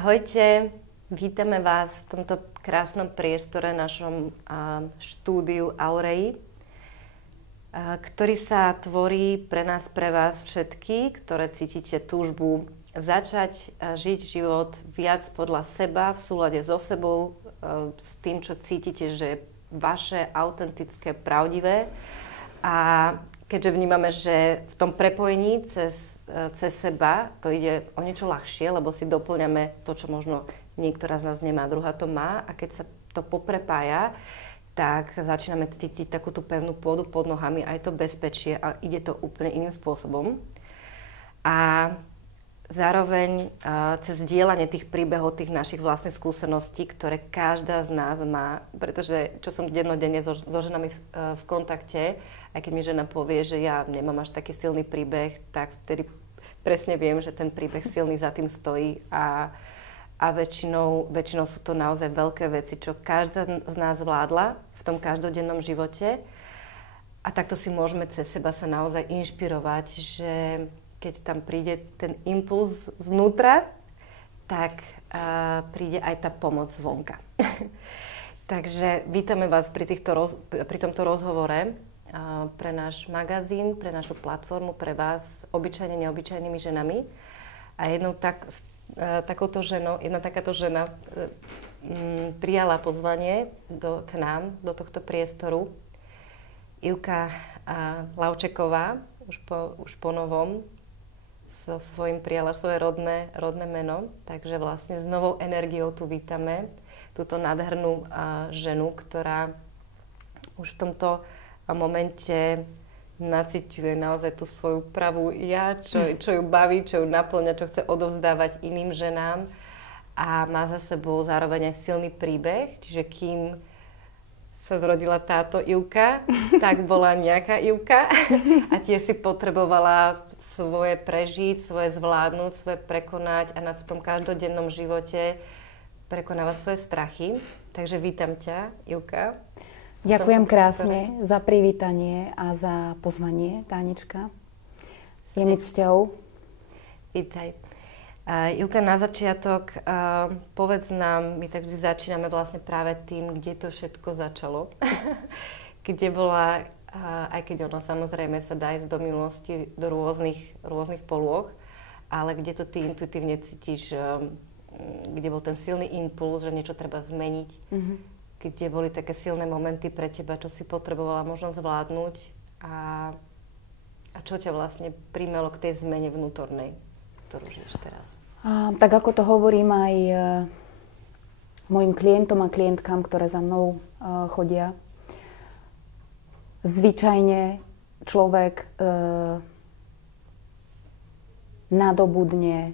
Ahojte, vítame vás v tomto krásnom priestore, našom štúdiu Aureji, ktorý sa tvorí pre nás, pre vás všetky, ktoré cítite túžbu začať žiť život viac podľa seba, v súlade so sebou, s tým, čo cítite, že je vaše, autentické, pravdivé. A keďže vnímame, že v tom prepojení cez seba to ide o niečo ľahšie, lebo si doplňame to, čo možno niektorá z nás nemá, druhá to má. A keď sa to poprepája, tak začíname cítiť takú tú pevnú pôdu pod nohami, aj to bezpečie a ide to úplne iným spôsobom. A zároveň cez dielanie tých príbehov, tých našich vlastných skúseností, ktoré každá z nás má, pretože čo som dennodenne so ženami v kontakte, aj keď mi žena povie, že ja nemám až taký silný príbeh, tak vtedy presne viem, že ten príbeh silný za tým stojí a väčšinou sú to naozaj veľké veci, čo každá z nás zvládla v tom každodennom živote. A takto si môžeme cez seba sa naozaj inšpirovať, že keď tam príde ten impuls znútra, tak príde aj tá pomoc zvonka. Takže vítame vás pri tomto rozhovore pre náš magazín, pre našu platformu, pre vás obyčajne neobyčajnými ženami. A jedna takáto žena prijala pozvanie k nám, do tohto priestoru. Ivka Lavčeková, už po novom, so svojím prijala svoje rodné meno. Takže vlastne s novou energiou tu vítame túto nádhernú ženu, ktorá už v tomto momente naciťuje naozaj tú svoju pravú ja, čo ju baví, čo ju naplňa, čo chce odovzdávať iným ženám a má za sebou zároveň aj silný príbeh, čiže kým sa zrodila táto Ivka, tak bola nejaká Ivka a tiež si potrebovala svoje prežiť, svoje zvládnuť, svoje prekonať a v tom každodennom živote prekonávať svoje strachy. Takže vítam ťa, Ivka. Ďakujem krásne za privítanie a za pozvanie, Tánička. Je mi cťou. Vítaj. Ivka, na začiatok povedz nám, my tak vždy začíname vlastne práve tým, kde to všetko začalo. Kde bola, aj keď ono samozrejme sa dá ísť do minulosti, do rôznych polôch, ale kde to ty intuitívne cítiš, kde bol ten silný impuls, že niečo treba zmeniť. Mm-hmm. Kde boli také silné momenty pre teba, čo si potrebovala možno zvládnuť a čo ťa vlastne primelo k tej zmene vnútornej, ktorú žiješ teraz? Tak ako to hovorím aj mojim klientom a klientkám, ktoré za mnou chodia, zvyčajne človek nadobudne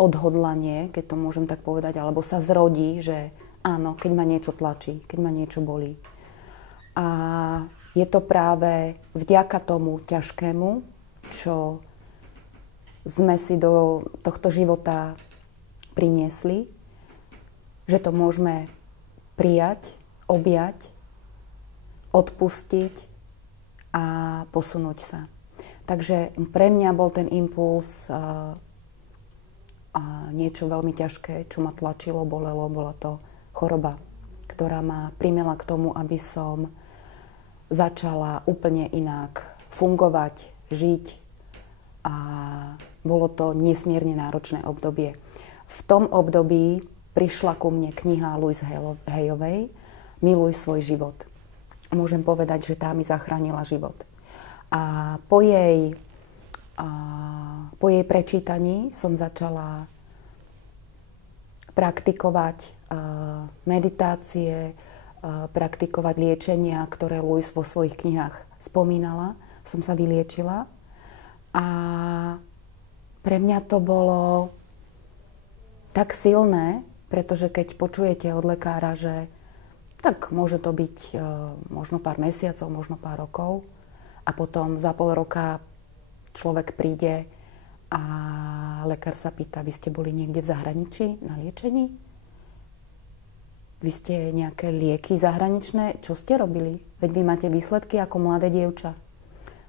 odhodlanie, keď to môžem tak povedať, alebo sa zrodí, že áno, keď ma niečo tlačí, keď ma niečo bolí. A je to práve vďaka tomu ťažkému, čo sme si do tohto života priniesli, že to môžeme prijať, objať, odpustiť a posunúť sa. Takže pre mňa bol ten impuls niečo veľmi ťažké, čo ma tlačilo, bolelo, bola to choroba, ktorá ma primela k tomu, aby som začala úplne inak fungovať, žiť a bolo to nesmierne náročné obdobie. V tom období prišla ku mne kniha Louise Hayovej Miluj svoj život. Môžem povedať, že tá mi zachránila život. A po jej prečítaní som začala praktikovať meditácie, praktikovať liečenia, ktoré Louise vo svojich knihách spomínala. Som sa vyliečila a pre mňa to bolo tak silné, pretože keď počujete od lekára, že tak môže to byť možno pár mesiacov, možno pár rokov a potom za pol roka človek príde a lekár sa pýta, vy ste boli niekde v zahraničí na liečení? Vy ste nejaké lieky zahraničné? Čo ste robili? Veď vy máte výsledky ako mladé dievča.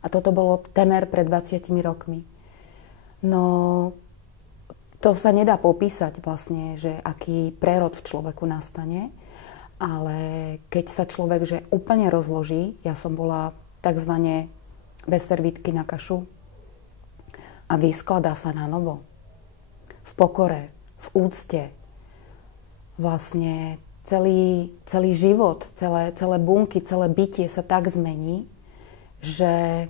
A toto bolo temer pred 20 rokmi. No, To sa nedá popísať vlastne, že aký prerod v človeku nastane, ale keď sa človek že úplne rozloží, ja som bola takzvané bez servítky na kašu a vyskladá sa na novo. V pokore, v úcte. Vlastne celý život, celé bunky, celé bytie sa tak zmení, že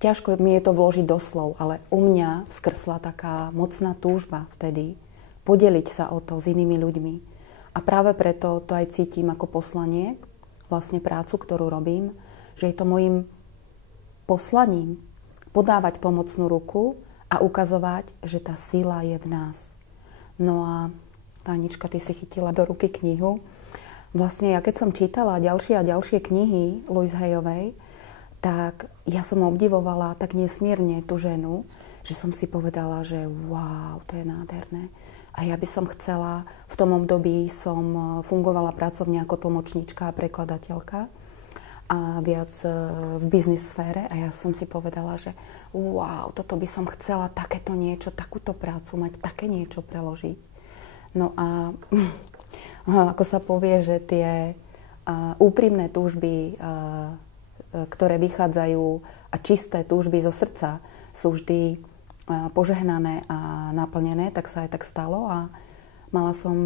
ťažko mi je to vložiť do slov, ale u mňa skrsla taká mocná túžba vtedy podeliť sa o to s inými ľuďmi. A práve preto to aj cítim ako poslanie, vlastne prácu, ktorú robím, že je to mojím poslaním podávať pomocnú ruku a ukazovať, že tá sila je v nás. No a Tánička, ty si chytila do ruky knihu. Vlastne ja keď som čítala ďalšie a ďalšie knihy Louise Hayovej, tak ja som obdivovala tak nesmierne tú ženu, že som si povedala, že wow, to je nádherné. A ja by som chcela, v tom období som fungovala pracovne ako tlmočníčka a prekladateľka a viac v biznis sfére a ja som si povedala, že wow, toto by som chcela, takéto niečo, takúto prácu mať, také niečo preložiť. No a ako sa povie, že tie úprimné túžby, ktoré vychádzajú a čisté túžby zo srdca sú vždy požehnané a naplnené, tak sa aj tak stalo a mala som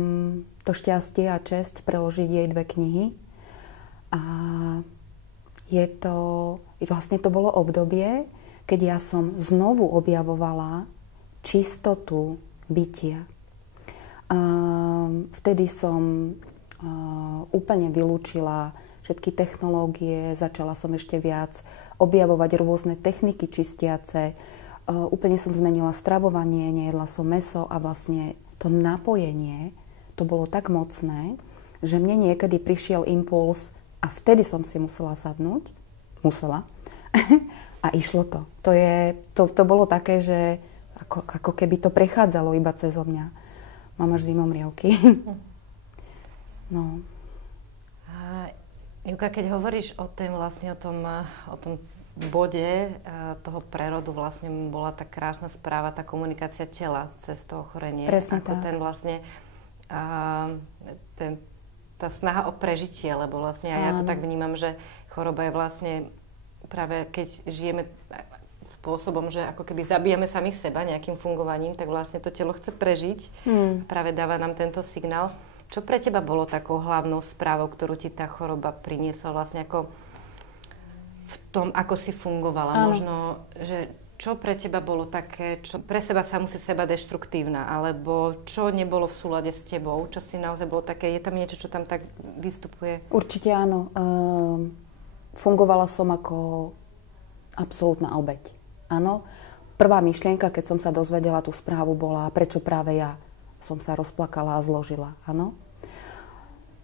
to šťastie a česť preložiť jej 2 knihy. A vlastne to bolo obdobie, keď ja som znovu objavovala čistotu bytia. Vtedy som úplne vylúčila všetky technológie, začala som ešte viac objavovať rôzne techniky čistiace. Úplne som zmenila stravovanie, nejedla som mäso a vlastne to napojenie, to bolo tak mocné, že mne niekedy prišiel impuls a vtedy som si musela sadnúť. Musela. A išlo to. To bolo také, že ako keby to prechádzalo iba cezo mňa. Mám až zimomriavky. No. Júka, keď hovoríš o tom bode toho prerodu, vlastne bola tá krásna správa, tá komunikácia tela cez to ochorenie. Presne ako tak. ten vlastne, tá snaha o prežitie, lebo vlastne ja to tak vnímam, že choroba je vlastne práve keď žijeme spôsobom, že ako keby zabijame sami v seba nejakým fungovaním, tak vlastne to telo chce prežiť. Práve dáva nám tento signál. Čo pre teba bolo takou hlavnou správou, ktorú ti tá choroba priniesla vlastne ako v tom, ako si fungovala? Možno, že čo pre teba bolo také, čo pre seba samu si seba deštruktívna, alebo čo nebolo v súlade s tebou, čo si naozaj bolo také, je tam niečo, čo tam tak vystupuje? Určite áno. Fungovala som ako absolútna obeť. Áno. Prvá myšlienka, keď som sa dozvedela tú správu, bola, prečo práve ja? Som sa rozplakala a zložila, áno.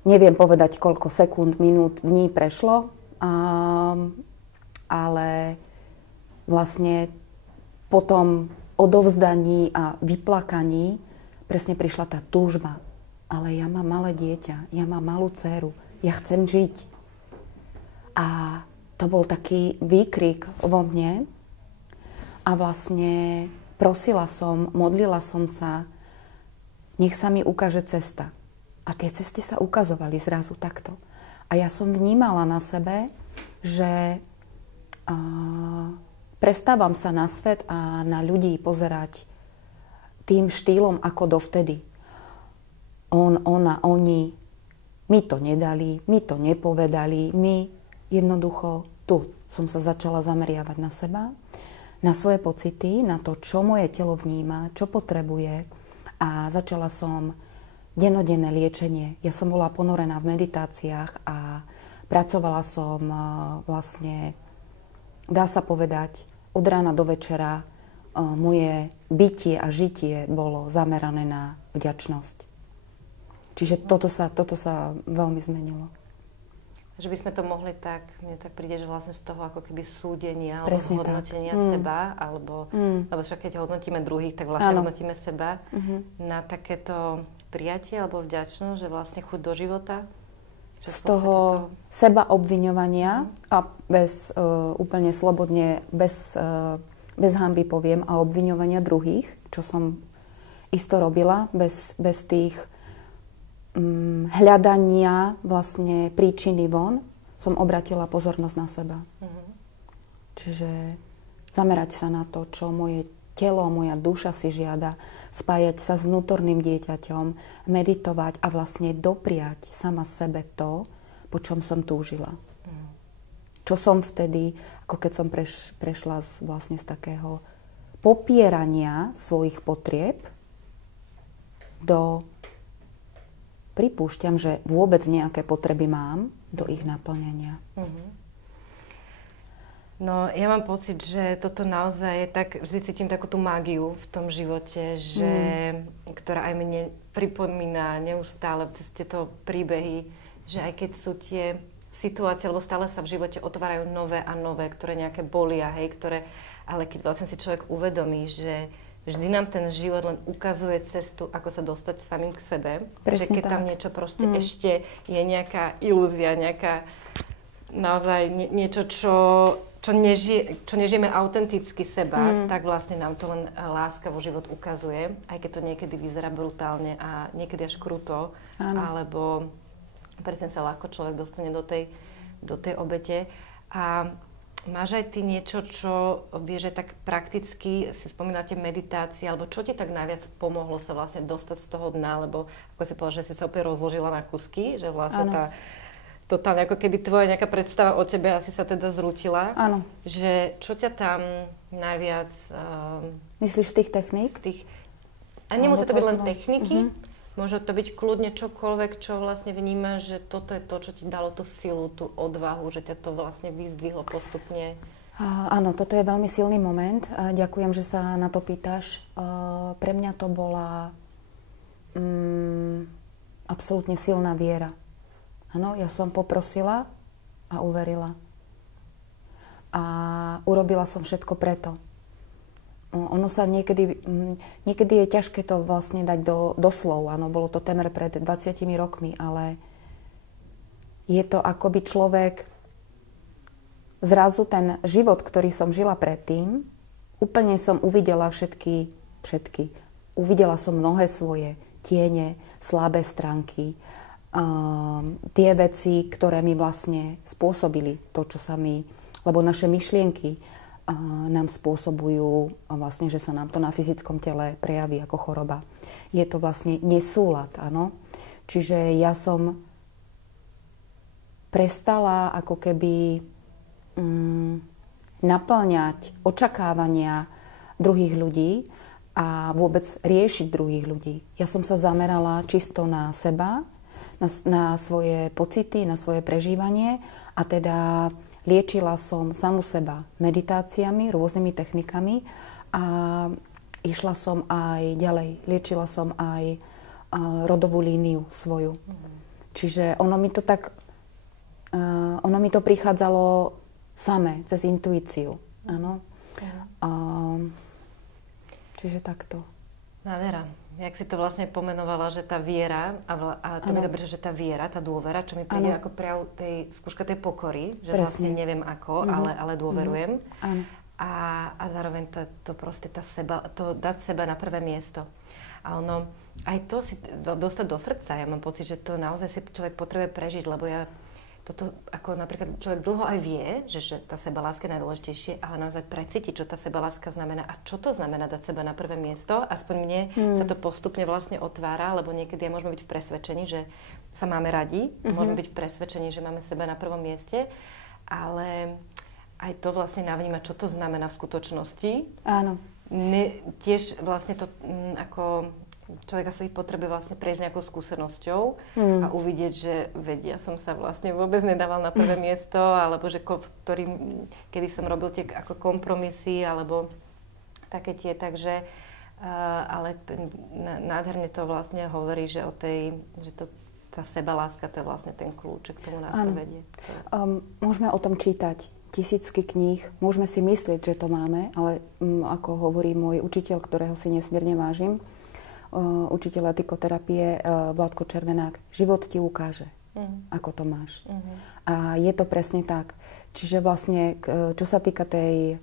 Neviem povedať, koľko sekúnd, minút, dní prešlo, ale vlastne po tom odovzdaní a vyplakaní presne prišla tá túžba. Ale ja mám malé dieťa, ja mám malú dcéru, ja chcem žiť. A to bol taký výkrik vo mne a vlastne prosila som, modlila som sa, nech sa mi ukáže cesta. A tie cesty sa ukazovali zrazu takto. A ja som vnímala na sebe, že prestávam sa na svet a na ľudí pozerať tým štýlom ako dovtedy. On, ona, oni mi to nedali, mi to nepovedali, my jednoducho tu som sa začala zameriavať na seba, na svoje pocity, na to, čo moje telo vníma, čo potrebuje. A začala som dennodenné liečenie. Ja som bola ponorená v meditáciách a pracovala som vlastne, dá sa povedať, od rána do večera moje bytie a žitie bolo zamerané na vďačnosť. Čiže toto sa veľmi zmenilo. Že by sme to mohli tak, mne tak príde, že vlastne z toho ako keby súdenia alebo presne hodnotenia seba, alebo lebo však keď hodnotíme druhých, tak vlastne hodnotíme seba na takéto prijatie alebo vďačnosť, že vlastne chuť do života. Z toho seba obviňovania a úplne slobodne, bez bez hanby poviem, a obviňovania druhých, čo som isto robila, bez tých hľadania vlastne príčiny von, som obratila pozornosť na seba. Čiže zamerať sa na to, čo moje telo, moja duša si žiada, spájať sa s vnútorným dieťaťom, meditovať a vlastne dopriať sama sebe to, po čom som túžila. Čo som vtedy, ako keď som prešla vlastne z takého popierania svojich potrieb do pripúšťam, že vôbec nejaké potreby mám, do ich naplňania. No, ja mám pocit, že toto naozaj je tak, vždy cítim takú tú mágiu v tom živote, že, ktorá aj mne pripomína neustále cez tieto príbehy, že aj keď sú tie situácie, lebo stále sa v živote otvárajú nové a nové, ktoré nejaké bolia, hej, ale keď vlastne si človek uvedomí, že vždy nám ten život len ukazuje cestu, ako sa dostať samým k sebe. Presne že keď tak. tam niečo proste ešte je nejaká ilúzia, nejaká naozaj niečo, čo nežijeme autenticky seba, tak vlastne nám to len láska vo život ukazuje, aj keď to niekedy vyzerá brutálne a niekedy až kruto, alebo presne sa ľahko človek dostane do tej obete. A máš aj ty niečo, čo vieš aj tak prakticky, si spomínate meditácie, alebo čo ti tak najviac pomohlo sa vlastne dostať z toho dna, lebo ako si povedala, že si sa opäť rozložila na kusky, že vlastne totálne ako keby tvoja nejaká predstava o tebe asi sa teda zrútila. Áno. Že čo ťa tam najviac... Myslíš z tých techník? A nemusí to byť len techniky, môže to byť kľudne čokoľvek, čo vlastne vnímaš, že toto je to, čo ti dalo tú silu, tú odvahu, že ťa to vlastne vyzdvihlo postupne. Áno, toto je veľmi silný moment. Ďakujem, že sa na to pýtaš. Pre mňa to bola absolútne silná viera. Áno, ja som poprosila a uverila. A urobila som všetko preto. Ono sa niekedy je ťažké to vlastne dať do slov. Áno, bolo to temer pred 20 rokmi, ale je to akoby človek zrazu ten život, ktorý som žila predtým, úplne som uvidela všetky. Uvidela som mnohé svoje tiene, slabé stránky, tie veci, ktoré mi vlastne spôsobili to, čo sa mi... Lebo naše myšlienky nám spôsobujú vlastne, že sa nám to na fyzickom tele prejaví ako choroba. Je to vlastne nesúlad, áno. Čiže ja som prestala ako keby naplňať očakávania druhých ľudí a vôbec riešiť druhých ľudí. Ja som sa zamerala čisto na seba, na svoje pocity, na svoje prežívanie a teda liečila som samu seba meditáciami, rôznymi technikami a išla som aj ďalej. Liečila som aj rodovú líniu svoju. Čiže ono mi to prichádzalo samé, cez intuíciu. Áno. Čiže takto. Nádhera. Jak si to vlastne pomenovala, že tá viera, a to mi dobre, že tá viera, tá dôvera, čo mi príde ako prejav tej skúška tej pokory, že vlastne neviem ako, ale dôverujem. A zároveň to proste to dať seba na prvé miesto. A ono, aj to si dostať do srdca, ja mám pocit, že to naozaj si človek potrebuje prežiť, lebo toto ako napríklad človek dlho aj vie, že tá sebaláska je najdôležitejšie, ale naozaj precítiť, čo tá sebaláska znamená a čo to znamená dať seba na prvé miesto. Aspoň mne sa to postupne vlastne otvára, lebo niekedy môžeme byť v presvedčení, že sa máme radi, môžeme byť v presvedčení, že máme seba na prvom mieste, ale aj to vlastne navnímať, čo to znamená v skutočnosti. Áno. Tiež vlastne to ako... Človek asi potrebuje vlastne prejsť nejakou skúsenosťou a uvidieť, že ja som sa vlastne vôbec nedával na prvé miesto, alebo že kedy som robil tie ako kompromisy, alebo také tie, takže ale nádherne to vlastne hovorí, že tá sebaláska, to je vlastne ten kľúč, k tomu nás to vedie. Môžeme o tom čítať tisícky kníh, môžeme si myslieť, že to máme, ale ako hovorí môj učiteľ, ktorého si nesmierne vážim, učiteľa tykoterapie Vládko Červenák, život ti ukáže, ako to máš. A je to presne tak. Čiže vlastne, čo sa týka tej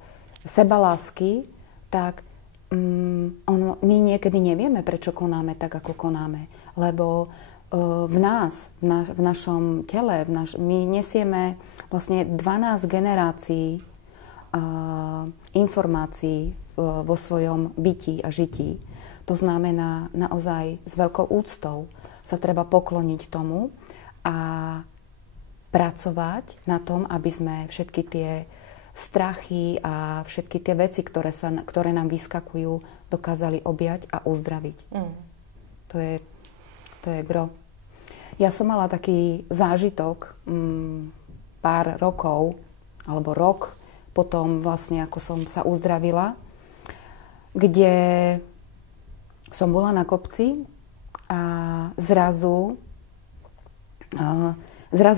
sebalásky, tak my niekedy nevieme, prečo konáme tak, ako konáme. Lebo v nás, v našom tele, my nesieme vlastne 12 generácií informácií vo svojom byti a žití. To znamená, naozaj s veľkou úctou sa treba pokloniť tomu a pracovať na tom, aby sme všetky tie strachy a všetky tie veci, ktoré nám vyskakujú, dokázali objať a uzdraviť. To je gro. Ja som mala taký zážitok pár rokov, alebo rok potom vlastne, ako som sa uzdravila, kde som bola na kopci a zrazu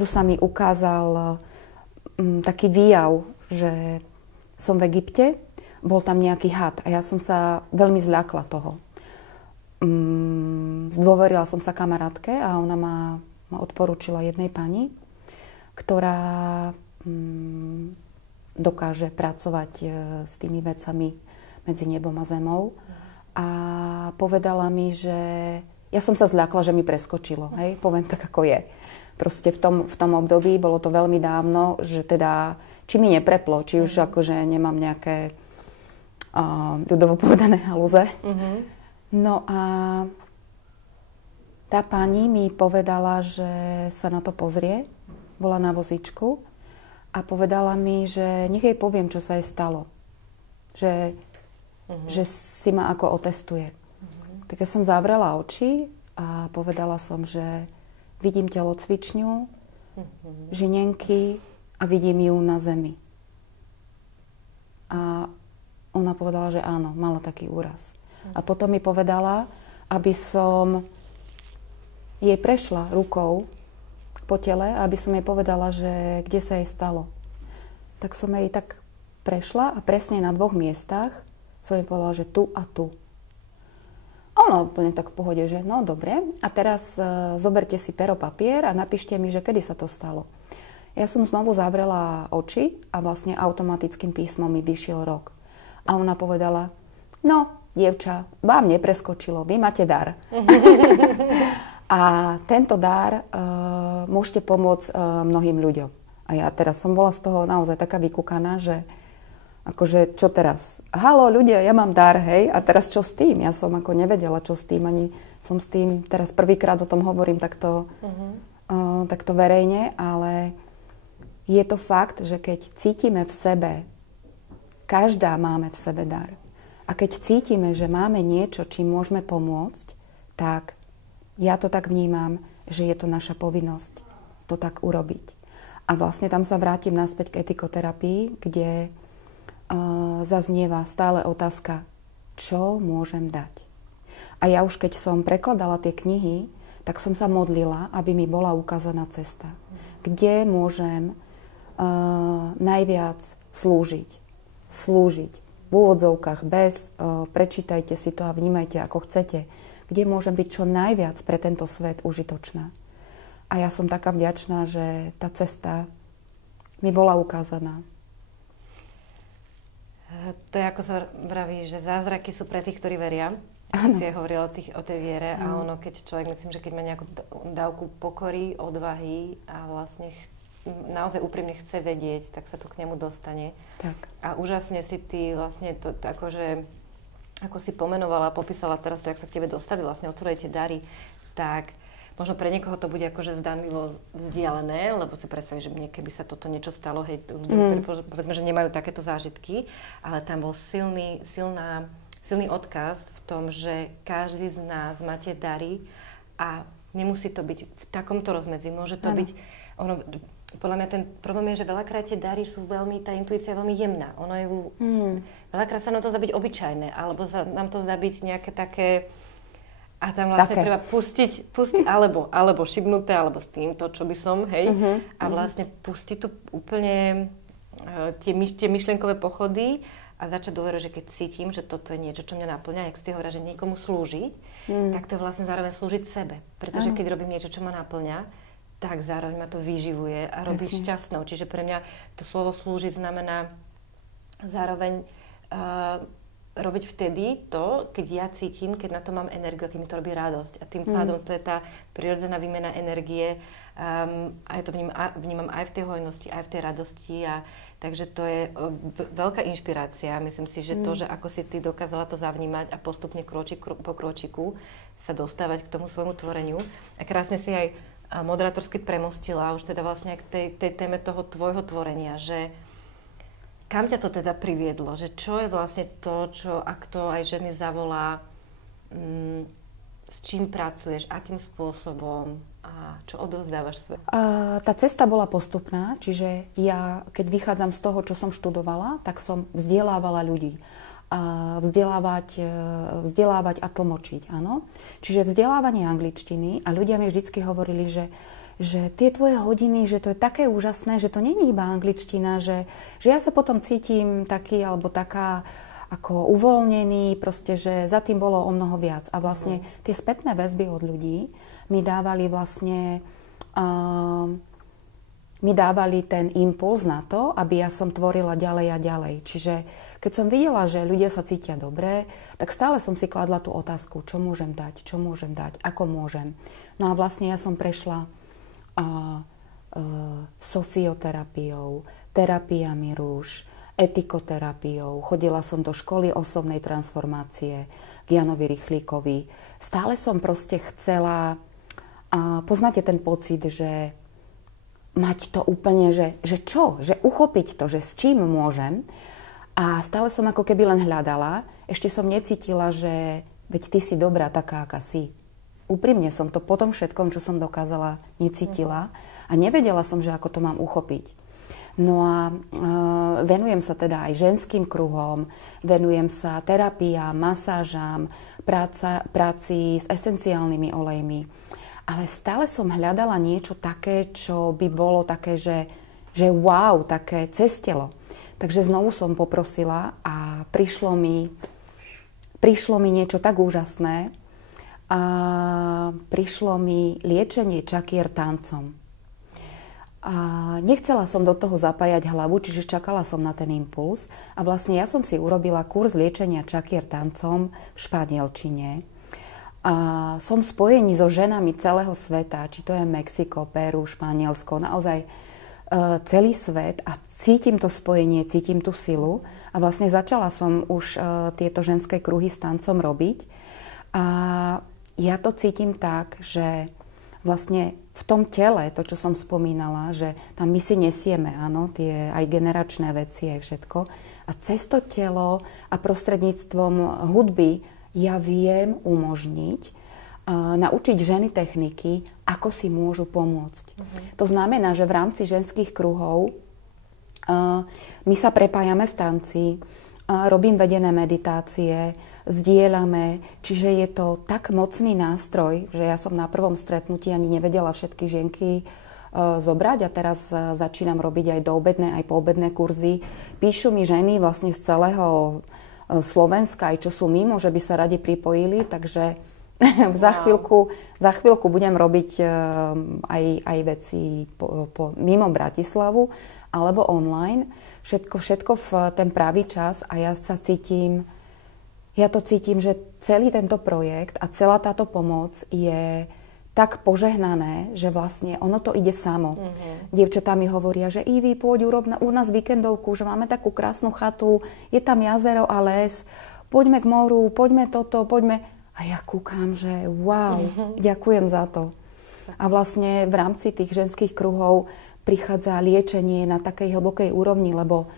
sa mi ukázal taký výjav, že som v Egypte, bol tam nejaký had a ja som sa veľmi zľakla toho. Zdôverila som sa kamarátke a ona ma odporúčila jednej pani, ktorá dokáže pracovať s tými vecami medzi nebom a zemou. A povedala mi, že ja som sa zľakla, že mi preskočilo. Hej? Poviem tak, ako je. Proste v tom období, bolo to veľmi dávno, že teda, či mi nepreplo, či už akože nemám nejaké ľudovo povedané halúze. No a tá pani mi povedala, že sa na to pozrie. Bola na vozíčku a povedala mi, že nech jej poviem, čo sa jej stalo. Že si ma ako otestuje. Tak ja som zavrela oči a povedala som, že vidím telocvičňu, žinenky a vidím ju na zemi. A ona povedala, že áno, mala taký úraz. A potom mi povedala, aby som jej prešla rukou po tele, aby som jej povedala, že kde sa jej stalo. Tak som jej tak prešla a presne na 2 miestach som jej povedala, že tu a tu. Ono úplne tak v pohode, že no dobre, a teraz zoberte si pero, papier a napíšte mi, že kedy sa to stalo. Ja som znovu zavrela oči a vlastne automatickým písmom mi vyšiel rok. A ona povedala, no, dievča, vám nepreskočilo, vy máte dar. A tento dar môžete pomôcť mnohým ľuďom. A ja teraz som bola z toho naozaj taká vykúkaná, že akože čo teraz? Haló, ľudia, ja mám dar, hej, a teraz čo s tým? Ja som ako nevedela, čo s tým, ani som s tým, teraz prvýkrát o tom hovorím takto verejne, ale je to fakt, že keď cítime v sebe, každá máme v sebe dar. A keď cítime, že máme niečo, čím môžeme pomôcť, tak ja to tak vnímam, že je to naša povinnosť to tak urobiť. A vlastne tam sa vrátim naspäť k etikoterapii, kde zaznieva stále otázka, čo môžem dať. A ja už keď som prekladala tie knihy, tak som sa modlila, aby mi bola ukázaná cesta. Kde môžem najviac slúžiť. Slúžiť. V úvodzovkách bez, prečítajte si to a vnímajte ako chcete. Kde môžem byť čo najviac pre tento svet užitočná. A ja som taká vďačná, že tá cesta mi bola ukázaná. To je ako sa vraví, že zázraky sú pre tých, ktorí veria. Keď si hovorila o tej viere a ono, keď človek, myslím, že keď má nejakú dávku pokory, odvahy a vlastne naozaj úprimne chce vedieť, tak sa to k nemu dostane. Tak. A úžasne si ty vlastne to akože, ako si pomenovala, popísala teraz to, jak sa k tebe dostali, vlastne otvorili tie dary, tak možno pre niekoho to bude akože zdanlivo vzdialené, lebo si predstavíš, že keby sa toto niečo stalo, hej, ľuďom, ktorí povedzme, že nemajú takéto zážitky, ale tam bol silný odkaz v tom, že každý z nás má tie dary a nemusí to byť v takomto rozmedzi. Môže to byť, podľa mňa ten problém je, že veľakrát tie dary sú veľmi, tá intuícia je veľmi jemná. Veľakrát sa nám to zdá byť obyčajné, alebo sa nám to zdá byť nejaké také. A tam vlastne treba pustiť alebo šibnuté, alebo s týmto, čo by som, hej. A vlastne pustiť tu úplne tie myšlienkové pochody a začať dôverovať, že keď cítim, že toto je niečo, čo mňa naplňa, jak si hovoria, že niekomu slúžiť, tak to vlastne zároveň slúžiť sebe. Pretože keď robím niečo, čo ma naplňa, tak zároveň ma to vyživuje a robí šťastnou. Čiže pre mňa to slovo slúžiť znamená zároveň robiť vtedy to, keď ja cítim, keď na to mám energiu, keď mi to robí radosť. A tým pádom to je tá prirodzená výmena energie. A ja to vnímam aj v tej hojnosti, aj v tej radosti. Takže to je veľká inšpirácia. Myslím si, že to, že ako si ty dokázala to zavnímať a postupne kročík po kročiku sa dostávať k tomu svojmu tvoreniu. A krásne si aj moderátorsky premostila už teda vlastne k tej téme toho tvojho tvorenia, že kam ťa to teda priviedlo? Že čo je vlastne to, čo ak to aj ženy zavolá, s čím pracuješ, akým spôsobom a čo odovzdávaš svoje? Tá cesta bola postupná, čiže ja, keď vychádzam z toho, čo som študovala, tak som vzdelávala ľudí. Vzdelávať a tlmočiť, áno. Čiže vzdelávanie angličtiny a ľudia mi vždycky hovorili, že tie tvoje hodiny, že to je také úžasné, že to není iba angličtina, že ja sa potom cítim taký alebo taká ako uvoľnený, proste, že za tým bolo o mnoho viac. A vlastne tie spätné väzby od ľudí mi dávali vlastne ten impuls na to, aby ja som tvorila ďalej a ďalej. Čiže keď som videla, že ľudia sa cítia dobre, tak stále som si kladla tú otázku, čo môžem dať, ako môžem. No a vlastne ja som prešla sofioterapiou, terapiami rúž, etikoterapiou. Chodila som do školy osobnej transformácie k Janovi Rychlíkovi. Stále som proste chcela, poznáte ten pocit, že mať to úplne, že čo? Že uchopiť to, že s čím môžem. A stále som ako keby len hľadala. Ešte som necítila, že veď ty si dobrá taká, aká si. Úprimne som to po tom všetkom, čo som dokázala, necítila a nevedela som, že ako to mám uchopiť. No a venujem sa teda aj ženským kruhom, venujem sa terapiám, masážam, práci s esenciálnymi olejmi. Ale stále som hľadala niečo také, čo by bolo také, že wow, také cez telo. Takže znovu som poprosila a prišlo mi niečo tak úžasné. A prišlo mi liečenie čakier tancom. A nechcela som do toho zapájať hlavu, čiže čakala som na ten impuls. A vlastne ja som si urobila kurz liečenia čakier tancom v španielčine. A som v spojení so ženami celého sveta, či to je Mexiko, Peru, Španielsko, naozaj celý svet a cítim to spojenie, cítim tú silu. A vlastne začala som už tieto ženské kruhy s tancom robiť. A ja to cítim tak, že vlastne v tom tele, to, čo som spomínala, že tam my si nesieme, áno, tie aj generačné veci, aj všetko. A cez to telo a prostredníctvom hudby ja viem umožniť, naučiť ženy techniky, ako si môžu pomôcť. To znamená, že v rámci ženských kruhov my sa prepájame v tanci, robím vedené meditácie, zdieľame, čiže je to tak mocný nástroj, že ja som na prvom stretnutí ani nevedela všetky žienky zobrať a teraz začínam robiť aj doobedné, aj poobedné kurzy. Píšu mi ženy vlastne z celého Slovenska, aj čo sú mimo, že by sa radi pripojili, takže za chvíľku budem robiť aj veci mimo Bratislavu alebo online. Všetko v ten pravý čas a ja to cítim, že celý tento projekt a celá táto pomoc je tak požehnané, že vlastne ono to ide samo. Dievčatá mi hovoria, že Ivi, poď urob u nás víkendovku, že máme takú krásnu chatu, je tam jazero a les, poďme k moru, poďme toto, poďme. A ja kúkam, že wow, ďakujem za to. A vlastne v rámci tých ženských kruhov prichádza liečenie na takej hlbokej úrovni, lebo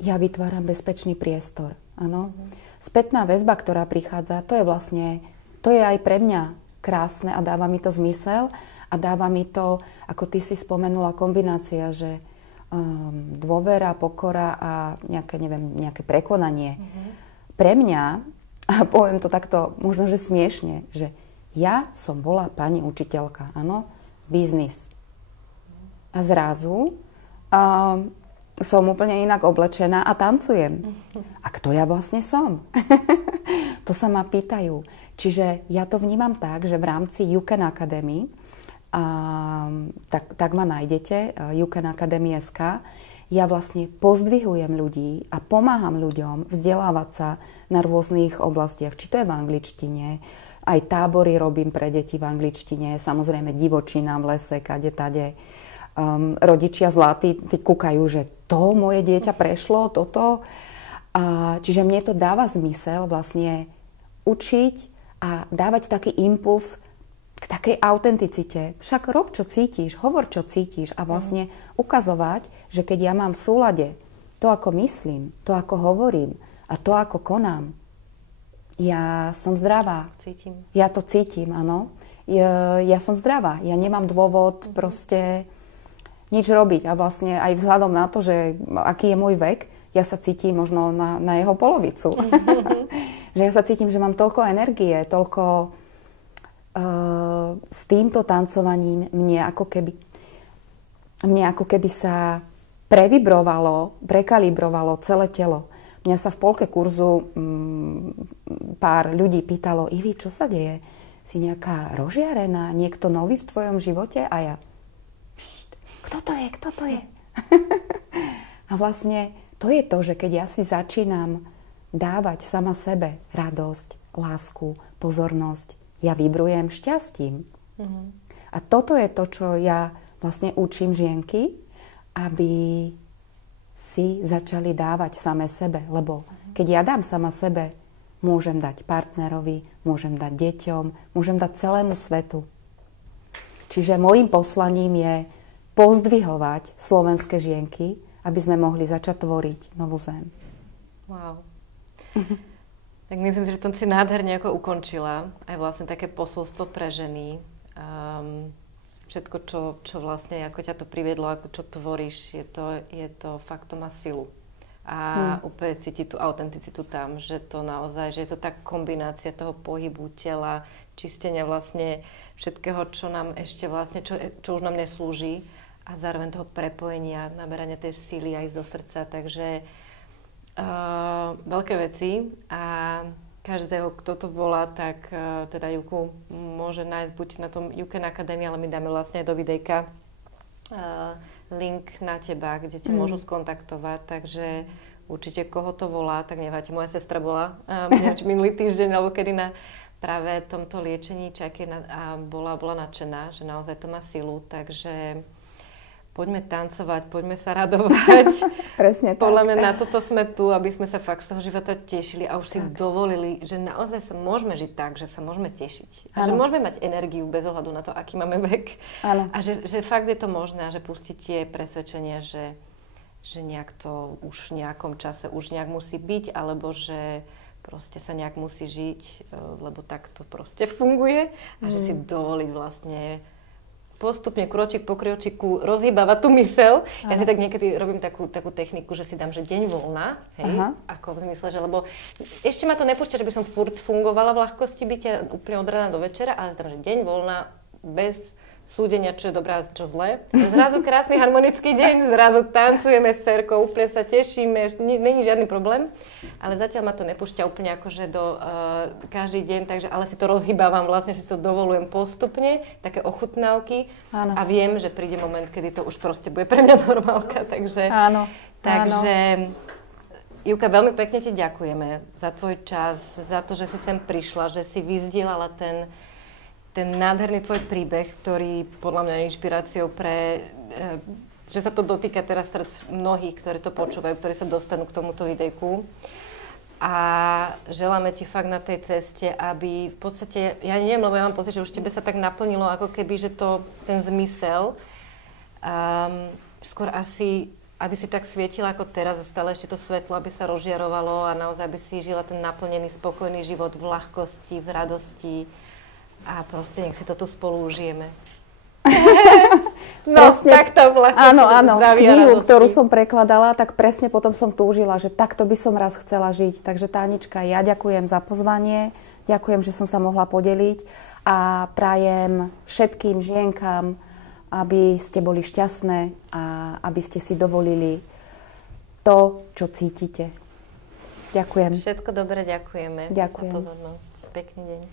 ja vytváram bezpečný priestor. Áno? Spätná väzba, ktorá prichádza, to je aj pre mňa krásne a dáva mi to zmysel a dáva mi to, ako ty si spomenula, kombinácia, že dôvera, pokora a nejaké prekonanie. Pre mňa, a poviem to takto možno, že smiešne, že ja som bola pani učiteľka, áno, biznis. A zrazu som úplne inak oblečená a tancujem. A kto ja vlastne som? To sa ma pýtajú. Čiže ja to vnímam tak, že v rámci You Can Academy, tak ma nájdete, YouCanAcademy.sk, ja vlastne pozdvihujem ľudí a pomáham ľuďom vzdelávať sa na rôznych oblastiach. Či to je v angličtine, aj tábory robím pre deti v angličtine, samozrejme divočina v lese, kade tade. Rodičia zlatí, tí kúkajú, že to moje dieťa prešlo, toto. Čiže mne to dáva zmysel vlastne učiť a dávať taký impuls k takej autenticite. Však rob, čo cítiš, hovor, čo cítiš a vlastne ukazovať, že keď ja mám v súlade to, ako myslím, to, ako hovorím a to, ako konám, ja som zdravá. Cítim. Ja to cítim, áno. Ja som zdravá. Ja nemám dôvod proste nič robiť. A vlastne aj vzhľadom na to, že aký je môj vek, ja sa cítim možno na jeho polovicu. Že ja sa cítim, že mám toľko energie, toľko s týmto tancovaním mne ako keby sa previbrovalo, prekalibrovalo celé telo. Mňa sa v polke kurzu pár ľudí pýtalo: Ivi, čo sa deje? Si nejaká rozžiarená? Niekto nový v tvojom živote? A ja: kto to je? A vlastne to je to, že keď ja si začínam dávať sama sebe radosť, lásku, pozornosť, ja vibrujem šťastím. A toto je to, čo ja vlastne učím žienky, aby si začali dávať same sebe. Lebo keď ja dám sama sebe, môžem dať partnerovi, môžem dať deťom, môžem dať celému svetu. Čiže môjim poslaním je pozdvihovať slovenské žienky, aby sme mohli začať tvoriť novú zem. Wow. Tak myslím si, že tom si nádherne ako ukončila. Aj vlastne také posolstvo pre ženy. Všetko, čo vlastne, ako ťa to priviedlo, ako čo tvoríš, je to fakt, to má silu. A úplne cítiť tú autenticitu tam, že to naozaj, že je to tá kombinácia toho pohybu tela, čistenia vlastne všetkého, čo nám ešte vlastne, čo už nám neslúži a zároveň toho prepojenia, naberania tej síly aj zo srdca. Takže veľké veci a každého, kto to volá, tak teda Juku môže nájsť buď na tom Juken Academy, ale my dáme vlastne aj do videjka link na teba, kde ťa môžu skontaktovať, takže určite koho to volá, tak neváte. Moja sestra bola minulý týždeň, alebo kedy na práve tomto liečení čaky a bola nadšená, že naozaj to má silu, takže poďme tancovať, poďme sa radovať. Presne tak. Podľa mňa na toto sme tu, aby sme sa fakt z toho života tešili a už si dovolili, že naozaj sa môžeme žiť tak, že sa môžeme tešiť. A že môžeme mať energiu bez ohľadu na to, aký máme vek. Áno. A že fakt je to možné a že pustiť tie presvedčenia, že nejak to už v nejakom čase už nejak musí byť, alebo že proste sa nejak musí žiť, lebo tak to proste funguje. A že si dovoliť vlastne postupne, kročík po kročíku, rozhýbava tú myseľ. Ja si tak niekedy robím takú techniku, že si dám, že deň voľna, hej, ako v zmysle, že lebo ešte ma to nepúšťa, že by som furt fungovala v ľahkosti bytia úplne od rána do večera, ale si dám, že deň voľna, bez súdenia, čo je dobré a čo zlé. Zrazu krásny harmonický deň, zrazu tancujeme s cerkou, úplne sa tešíme, není žiadny problém, ale zatiaľ ma to nepúšťa úplne akože do každý deň, takže ale si to rozhýbávam, vlastne si to dovolujem postupne, také ochutnávky a viem, že príde moment, kedy to už proste bude pre mňa normálka, takže Juka, veľmi pekne ti ďakujeme za tvoj čas, za to, že si sem prišla, že si vyzdielala ten nádherný tvoj príbeh, ktorý podľa mňa je inšpiráciou že sa to dotýka teraz mnohých, ktorí to počúvajú, ktorí sa dostanú k tomuto videjku. A želáme ti fakt na tej ceste, aby v podstate, ja neviem, lebo ja mám pocit, že už tebe sa tak naplnilo, ako keby, že ten zmysel, skôr asi, aby si tak svietila ako teraz a stále ešte to svetlo, aby sa rozžiarovalo a naozaj by si žila ten naplnený, spokojný život v ľahkosti, v radosti. A proste nech si to tu spolu užijeme. No, presne, tak to v ľahkosti. Áno. Knihu, ktorú som prekladala, tak presne potom som túžila, že takto by som raz chcela žiť. Takže Tánička, ja ďakujem za pozvanie, ďakujem, že som sa mohla podeliť a prajem všetkým žienkám, aby ste boli šťastné a aby ste si dovolili to, čo cítite. Ďakujem. Všetko dobre, ďakujeme. Ďakujem. Za pozornosť. Pekný deň.